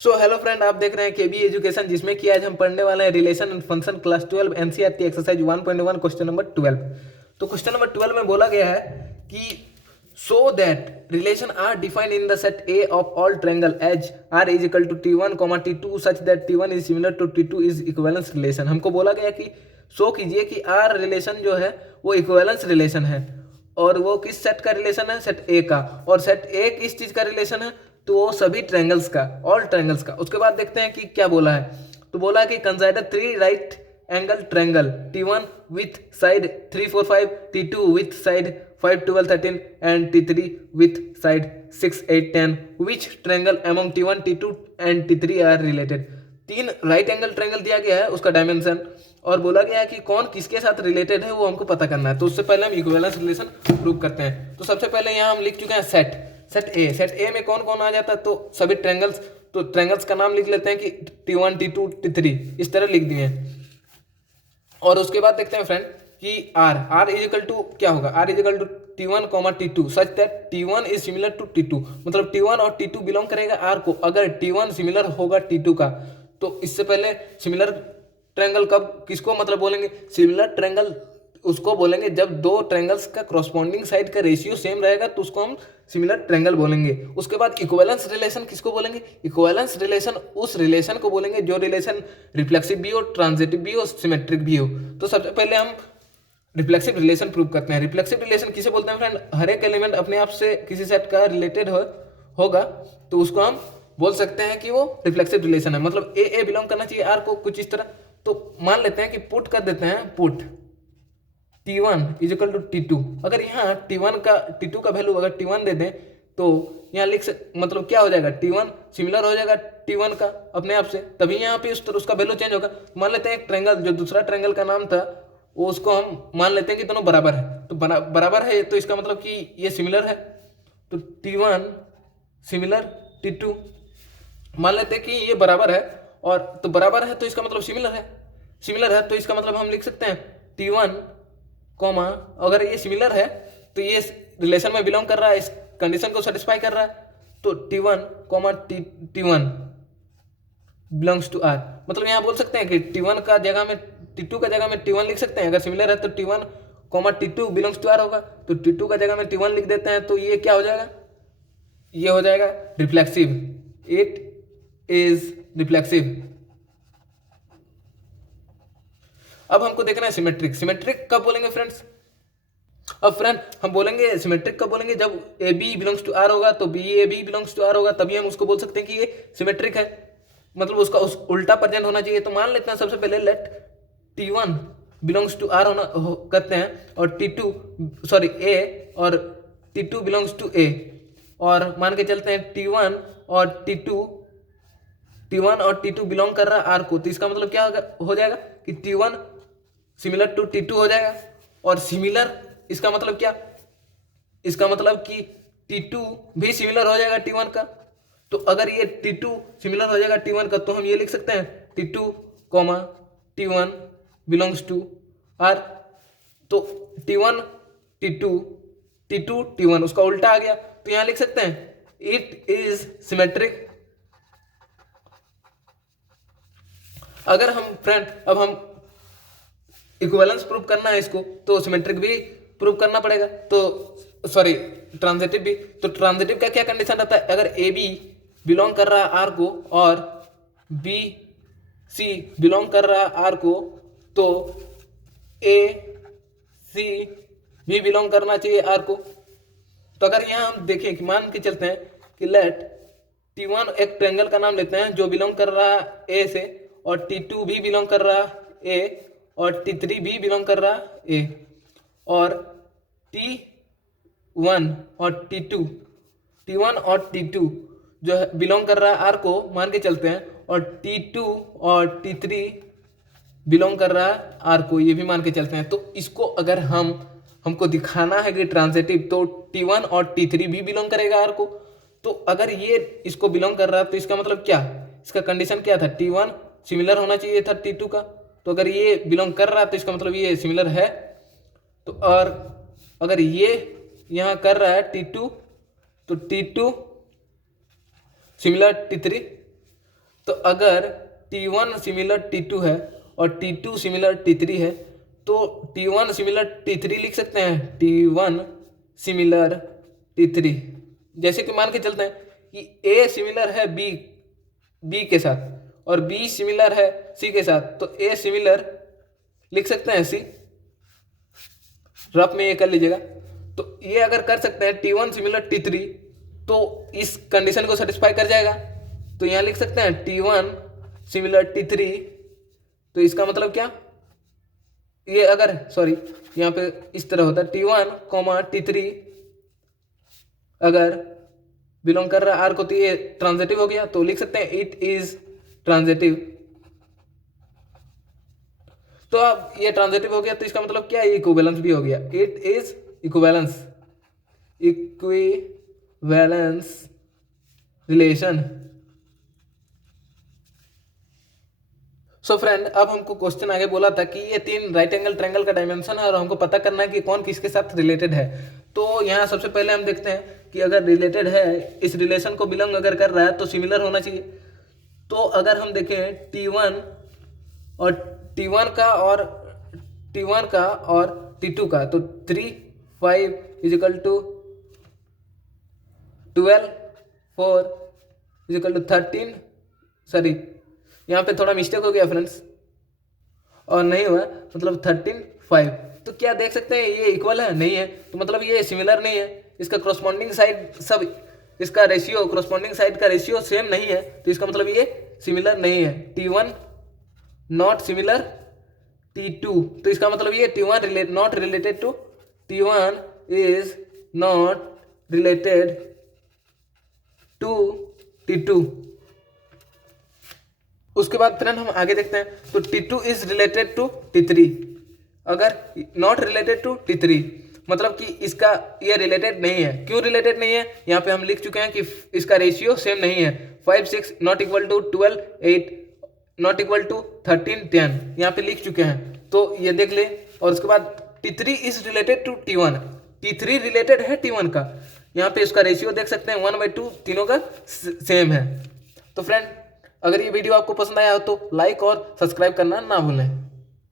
So hello friend, आप देख रहे हैं केबी एजुकेशन, जिसमें कि आज हम पढ़ने वाले हैं relation and function class 12 NCERT exercise 1.1 question number 12। तो क्वेश्चन नंबर 12 में बोला गया है कि so that relation are defined in the set A of all triangle as R is equal to T1, T2 such that T1 is similar to T2 is equivalence relation. हमको बोला गया कि show कीजिए कि आर रिलेशन जो है वो equivalence relation है, और वो किस सेट का रिलेशन है? सेट ए का। और सेट ए किस चीज का रिलेशन है? तो वो सभी ट्रायंगल्स का, ऑल ट्रायंगल्स का। उसके बाद देखते हैं कि क्या बोला है। तो बोला है कि consider 3 right angle triangle T1 with side 3 4 5, T2 with side 5 12 13 and T3 with side 6 8 10 which triangle among T1 T2 and T3 are related. 3 right angle triangle दिया गया है, उसका डायमेंशन, और बोला गया है कि कौन किसके साथ रिलेटेड है वो हमको पता करना है। तो उससे पहले हम इक्विवेलेंस रिलेशन प्रूव करते हैं। तो सबसे पहले यहाँ हम लिख चुके हैं सेट ए में कौन कौन आ जाता है? तो सभी ट्रायंगल्स। तो ट्रायंगल्स का नाम लिख लेते हैं कि T1 T2 T3, इस तरह लिख दिए हैं। और उसके बाद देखते हैं फ्रेंड कि आर इज इक्वल टू क्या होगा? R is equal to T1, T2 such that T1 is similar to T2। मतलब T1 और T2 बिलोंग करेगा आर को। अगर T1 सिमिलर होगा T2 का, तो इससे पहले सिमिलर ट्रायंगल कब किसको मतलब बोलेंगे? सिमिलर ट्रायंगल उसको बोलेंगे जब दो ट्रायंगल्स का क्रॉसपॉन्डिंग साइड का रेशियो सेम रहेगा, तो उसको हम सिमिलर ट्रायंगल बोलेंगे। उसके बाद इक्विवेलेंस रिलेशन किसको बोलेंगे? इक्विवेलेंस रिलेशन उस रिलेशन को बोलेंगे जो रिलेशन रिफ्लेक्सिव भी हो, ट्रांजिटिव भी हो, सिमेट्रिक भी हो। तो सबसे पहले हम रिफ्लेक्सिव रिलेशन प्रूव करते हैं। रिफ्लेक्सिव रिलेशन किसे बोलते हैं फ्रेंड? हर एक एलिमेंट अपने आप से किसी सेट का रिलेटेड होगा, तो उसको हम बोल सकते हैं कि वो रिफ्लेक्सिव रिलेशन है। मतलब ए बिलोंग करना चाहिए आर को कुछ इस तरह। तो मान लेते हैं कि पुट कर देते हैं, put T1 is equal to T2। अगर यहाँ T2 का वैल्यू अगर T1 दे दें, तो यहाँ मतलब क्या हो जाएगा? T1 सिमिलर हो जाएगा T1 का अपने आप से, तभी यहाँ पे उसका वैल्यू चेंज होगा। मान लेते हैं एक ट्रायंगल, जो दूसरा ट्रायंगल का नाम था, वो उसको हम मान लेते हैं कि दोनों बराबर है। तो बराबर है, तो इसका मतलब कि ये सिमिलर है। तो T1 सिमिलर T2, मान लेते हैं कि ये बराबर है, और तो बराबर है तो इसका मतलब सिमिलर है, तो इसका मतलब हम लिख सकते हैं T1 कॉमा, अगर ये सिमिलर है तो ये रिलेशन में बिलोंग कर रहा है, इस कंडीशन को सेटिस्फाई कर रहा है, तो T1 comma T1 belongs to are. मतलब यहाँ बोल सकते हैं कि T1 का जगह में T2 का जगह में T1 लिख सकते हैं। अगर सिमिलर है तो T1 comma T2 belongs to R होगा, तो T2 का जगह में T1 लिख देते हैं, तो ये क्या हो जाएगा? ये हो जाएगा रिफ्लेक्सिव। It is reflexive. अब हमको देखना है सिमेट्रिक। सिमेट्रिक कब बोलेंगे फ्रेंड्स? अब फ्रेंड हम बोलेंगे सिमेट्रिक कब बोलेंगे? जब a b belongs to R होगा, तो b a b belongs to R होगा, तभी हम उसको बोल सकते हैं कि ये सिमेट्रिक है। मतलब उसका उस उल्टा प्रेजेंट होना चाहिए। तो मान लेते हैं सबसे पहले late T1 belongs to are करते हैं, और ए और T2 बिलोंग्स टू ए, और मान के चलते हैं T1 और T2 बिलोंग कर रहा है आर को। तो इसका मतलब क्या हो जाएगा कि T1 सिमिलर टू T2 हो जाएगा। और सिमिलर इसका मतलब क्या? इसका मतलब कि T2 भी सिमिलर हो जाएगा T1 का। तो अगर ये T2 सिमिलर हो जाएगा T1 का, तो हम ये लिख सकते हैं T2 comma T1 belongs to are. तो T1 T2 T2 T1 उसका उल्टा आ गया, तो यहां लिख सकते हैं इट इज सिमेट्रिक। अगर हम फ्रेंड अब हम इक्विवेलेंस प्रूव करना है इसको, तो सिमेट्रिक भी प्रूव करना पड़ेगा। तो सॉरी, ट्रांजिटिव भी। तो ट्रांजिटिव का क्या कंडीशन रहता है? अगर ए बी बिलोंग कर रहा है आर को, और बी सी बिलोंग कर रहा है आर को, तो ए सी भी बिलोंग करना चाहिए आर को। तो अगर यहाँ हम देखें कि मान के चलते हैं कि लेट T1 एक ट्रायंगल का नाम लेते हैं जो बिलोंग कर रहा है ए से, और T2 भी बिलोंग कर रहा है ए, और T3 भी बिलोंग कर रहा है ए, और T1 और T2 जो है बिलोंग कर रहा है आर को मान के चलते हैं, और T2 और T3 बिलोंग कर रहा है आर को, ये भी मान के चलते हैं। तो इसको अगर हमको दिखाना है कि ट्रांजिटिव, तो T1 और T3 भी बिलोंग करेगा आर को। तो अगर ये इसको बिलोंग कर रहा है, तो इसका मतलब क्या? इसका कंडीशन क्या था? T1 सिमिलर होना चाहिए था T2 का। तो अगर ये बिलोंग कर रहा है, तो इसका मतलब ये सिमिलर है। तो और अगर ये यहाँ कर रहा है T2, तो T2 सिमिलर T3, तो अगर T1 सिमिलर T2 है और T2 सिमिलर T3 है तो T1 सिमिलर T3 लिख सकते हैं, T1 सिमिलर T3। जैसे कि मान के चलते हैं कि A सिमिलर है B के साथ और B सिमिलर है C के साथ, तो A सिमिलर लिख सकते हैं C, रफ में ये कर लीजिएगा। तो ये अगर कर सकते हैं T1 सिमिलर T3 तो इस कंडीशन को सेटिस्फाई कर जाएगा। तो यहाँ लिख सकते हैं T1 सिमिलर T3, तो इसका मतलब क्या, ये अगर सॉरी यहाँ पे इस तरह होता है T1 T3 अगर बिलोंग कर रहा R को, तो ये ट्रांजिटिव हो गया, तो लिख सकते हैं इट इज ट्रांजिटिव। तो अब ये ट्रांजिटिव हो गया तो इसका मतलब क्या है, इक्विवेलेंस भी हो गया, it is equivalence relation. So friend, अब हमको क्वेश्चन आगे बोला था कि ये 3 राइट एंगल ट्रायंगल का डायमेंशन है और हमको पता करना है कि कौन किसके साथ रिलेटेड है। तो यहाँ सबसे पहले हम देखते हैं कि अगर रिलेटेड है, इस रिलेशन को बिलोंग अगर कर रहा है तो सिमिलर होना चाहिए। तो अगर हम देखें T1 का और T2 का, तो 3 5 = 12 4 = 13, सॉरी यहाँ पे थोड़ा मिस्टेक हो गया फ्रेंड्स, और नहीं हुआ, मतलब 13 5। तो क्या देख सकते हैं ये इक्वल है, नहीं है, तो मतलब ये सिमिलर नहीं है। इसका करस्पॉन्डिंग साइड सब, इसका रेशियो, करस्पॉन्डिंग साइड का रेशियो सेम नहीं है, तो इसका मतलब ये सिमिलर नहीं है। T1 नॉट सिमिलर T2, तो इसका मतलब ये T1 not related to T1 is not related to T2। उसके बाद फ्रेंड हम आगे देखते हैं, तो T2 is related to T3। अगर नॉट रिलेटेड टू T3 मतलब कि इसका ये रिलेटेड नहीं है। क्यों रिलेटेड नहीं है, यहाँ पे हम लिख चुके हैं कि इसका रेशियो सेम नहीं है। 5 6 not equal to 12 8 not equal to 13 10, यहाँ पे लिख चुके हैं, तो ये देख ले। और उसके बाद T3 is related to T1, T3 related है T1 का, यहाँ पे इसका रेशियो देख सकते हैं 1/2, तीनों का सेम है। तो फ्रेंड, अगर ये वीडियो आपको पसंद आया हो तो लाइक और सब्सक्राइब करना ना भूलें।